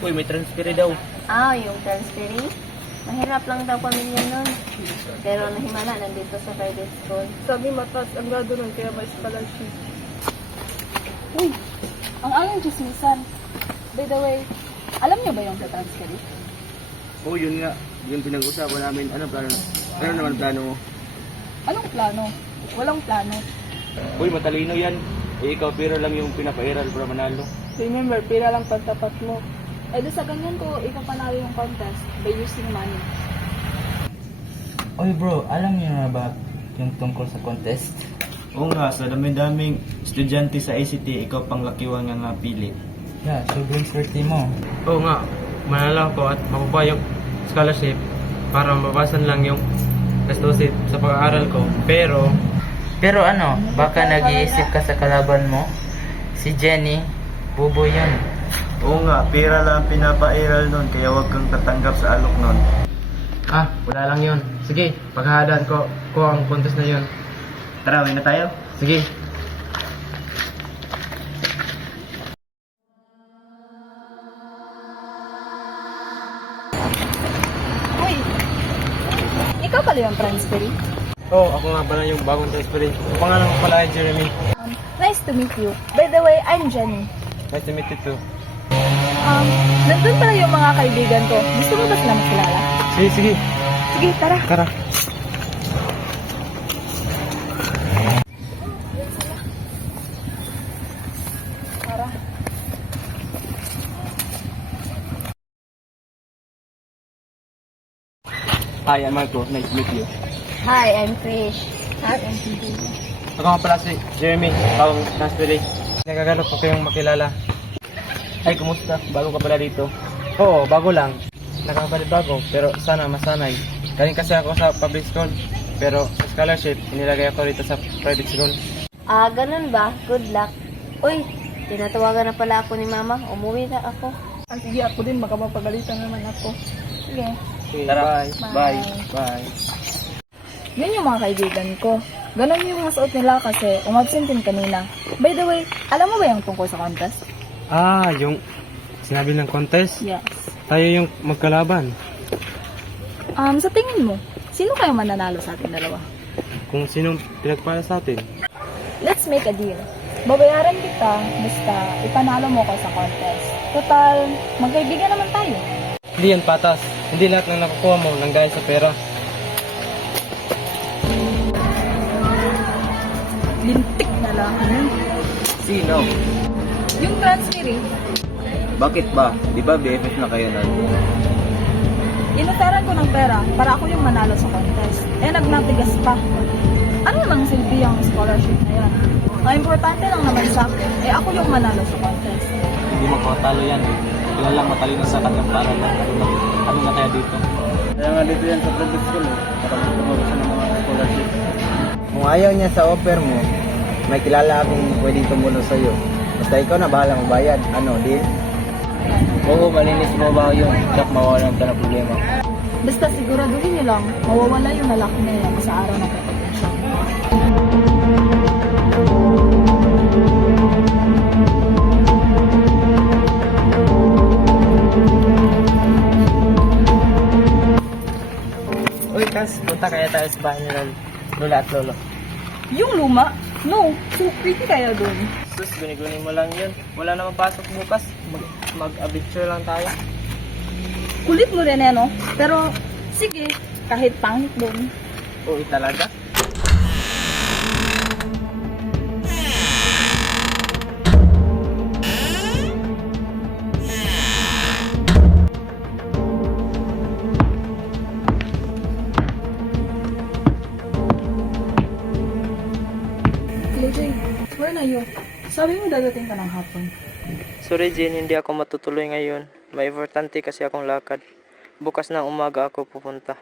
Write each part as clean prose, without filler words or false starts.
Uy, may transfer daw. Yung transferee. Mahirap lang daw pamilya nun. Pero nahimala, nandito sa private school. Sabi mataas ang grado nun, kaya may scholarship. Uy, ang alang chismisan. By the way, alam niyo ba yung transfer? Oo, yun nga. Yung pinag-usapan namin. Ano plano? Ano naman plano mo? Anong plano? Walang plano. Uy, matalino yan. Eh, ikaw pera lang yung pinapairal para manalo. Remember, pira lang pantapat mo. Eh di sa ganyan ko, ikaw panalo yung contest by using money. Oy bro, alam niyo na ba yung tungkol sa contest? Oo nga, sa dami-daming estudyante sa ICT, ikaw pang lakiwan nga napili. Yeah, sobrang swerte mo. Oo nga, manala ko at makukuha yung scholarship para mabawasan lang yung gastusin sa pag-aaral ko. Pero ano, baka nag-iisip ka sa kalaban mo? Si Jenny, bubo yun. Oo nga, pera lang ang pinapairal nun, kaya huwag kang tatanggap sa alok nun. Wala lang yun. Sige, paghahadaan ko ang contest na yun. Tara, uwi na tayo. Sige. Uy, ikaw pala yung transferee? Oo, ako nga pala yung bagong transferee. Ang pangalan ko pala ay Jeremy. Nice to meet you. By the way, I'm Jenny. Nice to meet you too. Nandun pala yung mga kaibigan ko. Gusto mo ba sila makilala? Sige, sige. Sige, tara. Tara. Tara. Hi, I'm Marco. Nice to meet you. Hi, I'm Krish. Hi, I'm PJ. Ako nga pala si Jeremy, bagong transferee. Nagagalap ko kayong makilala. Ay, kumusta? Bago ka pala dito. Oo, bago lang. Nakakabalit bago, pero sana masanay. Galing kasi ako sa public school, pero sa scholarship, inilagay ako rito sa private school. Ganun ba? Good luck. Uy, tinatawagan na pala ako ni Mama. Umuwi na ako. Sige, ako din, baka mapagalitan naman ako. Sige. Tara. Bye. Bye. Yun yung mga kaibigan ko. Ganon yung masuot nila kasi umabsent din kanina. By the way, alam mo ba yung tungkol sa contest? Yung sinabi ng contest, Yes. tayo yung magkalaban. Sa tingin mo, sino kayo mananalo sa ating dalawa? Kung sinong pinagpala sa atin. Let's make a deal. Babayaran kita basta ipanalo mo ko sa contest. Total, magkaibigan naman tayo. Hindi yan patas. Hindi lahat ng nakukuha mo nang galing sa pera. Lintik na lang. Sino? Yung transferee, Bakit ba? Di ba BFF na kayo na? inuteran ko ng pera para ako yung manalo sa contest. Eh, nagnatigas pa. Ano namang silbi ang scholarship na yan? Ang importante lang naman sa akin, ako yung manalo sa contest. Hindi makakatalo yan. Kailan lang matalino sa kanyang para na. Ano na kaya dito? Kaya nga dito yan sa private school para magtuturo siya ng mga scholarship. Kung ayaw niya sa offer mo, may kilala akong pwedeng tumulong sa'yo. Basta ikaw na bahala magbayad. Ano, deal? Oo, malinis mo ba yun? Tsak mawawalan ka ng problema. Basta siguraduhin niyo lang, mawawala yung lalaki na yan sa araw ng graduation. Uy, Kas, punta kaya tayo sa bahay nila Lola at Lolo. Yung luma? No, so pretty kaya dun. Sus, guni-guni mo lang yun. Wala namang pasok bukas. Mag-adventure lang tayo. Kulit mo rin no? Pero, sige, kahit pangit dun. Uy, talaga? KJ, where na you? Sabi mo dadating ka ng hapon. Sorry, Jen, hindi ako matutuloy ngayon. May importante kasi akong lakad. Bukas ng umaga ako pupunta.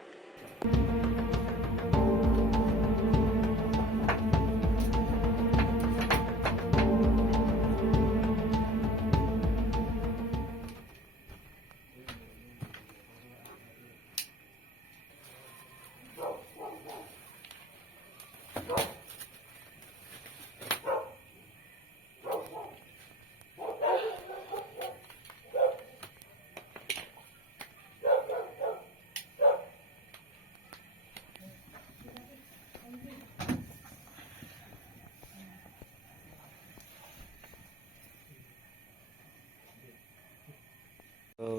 Hello,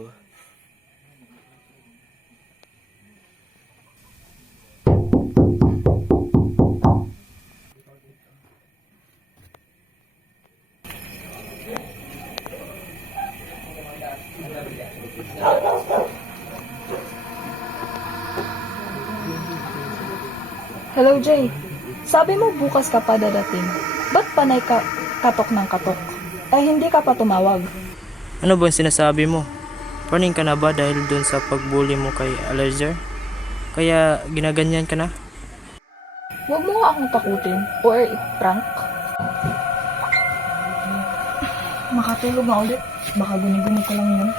Jay. Sabi mo bukas ka pa dadating. Ba't panay ka katok ng katok? Eh, hindi ka pa tumawag. Ano ba ang sinasabi mo? Warning ka na ba dahil dun sa pagbully mo kay Allerger? Kaya ginaganyan ka na? Huwag mo nga akong takutin or i-prank. Makatulog na ulit. Baka guni-guni ko lang yun.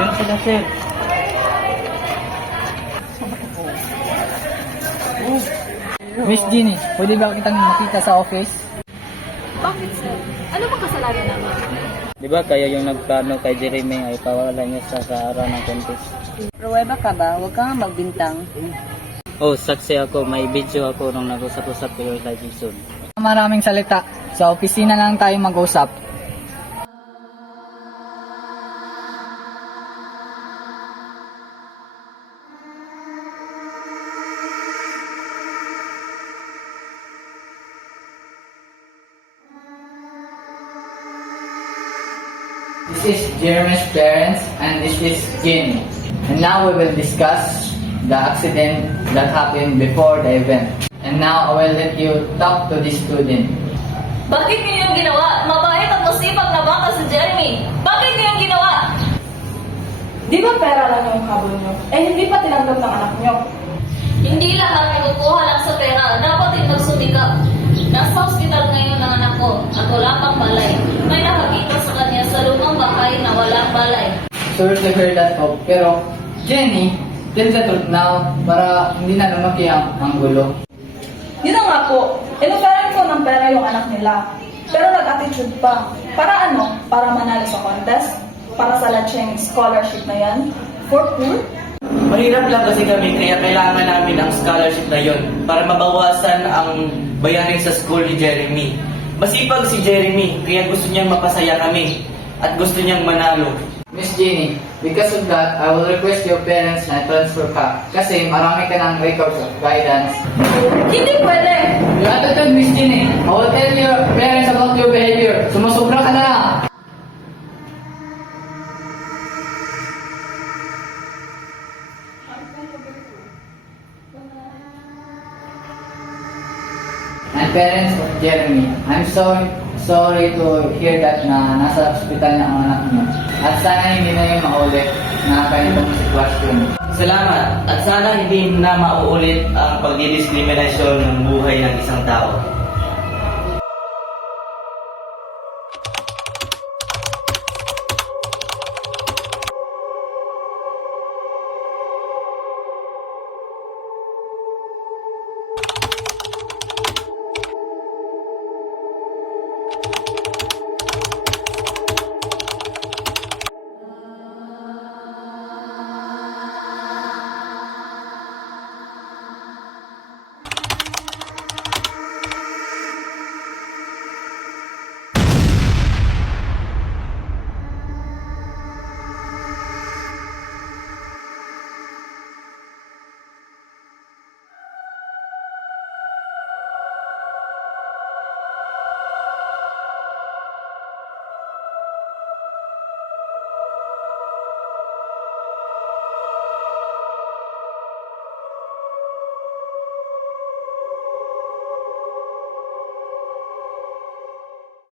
Yan sila, sir. Miss Jeannie, pwede ba kitang makita sa office? Bakit, sir? Ano ba kasalanan namin? Di ba kaya yung nagplano kay Jeremy ay pawalan niya sa araw ng contest? Pruweba ka ba? Huwag kang magbintang. Oh, saksi ako. May video ako nung nag-usap-usap kayo kay Jason. Maraming salita. Sa opisina lang tayo mag-usap. This is Jeremy's parents and this is Jenny. And now we will discuss the accident that happened before the event. And now I will let you talk to the student. Bakit niyo yung ginawa? Mabait at masipag na bata si Jeremy. Bakit niyo yung ginawa? Di ba pera lang yung habol nyo? Eh, hindi pa tinanggap ng anak nyo. Hindi lahat kinukuha lang sa pera. Dapat din magsumikap. Nasa hospital ngayon ang anak ko at wala pang balay. May nakakita sa kanya sa lumang bahay na walang balay. Sorry to hear that, Hope. Pero, Jenny, tell the truth now para hindi na lumaki ang gulo. Yun na nga po. Inuparan ko ng pera yung anak nila. Pero nag-attitude pa. Para ano? Para manalo sa contest? Para sa Lacheng scholarship na yan? For poor? Mahirap lang kasi kami kaya kailangan namin ang scholarship na yon para mabawasan ang bayarin sa school ni Jeremy. Masipag si Jeremy kaya gusto niyang mapasaya kami at gusto niyang manalo. Miss Jenny, because of that, I will request your parents na transfer ka. Kasi marami ka ng records of guidance. Hindi pwede! Your attitude, Miss Jenny. I will tell your parents about your behavior. Sumasobra ka na! And parents of Jeremy, I'm sorry to hear that na nasa ospital na ang anak niyo. At sana hindi na yung maulit na ganitong sitwasyon. Salamat at sana hindi na mauulit ang pagdidiskriminasyon ng buhay ng isang tao.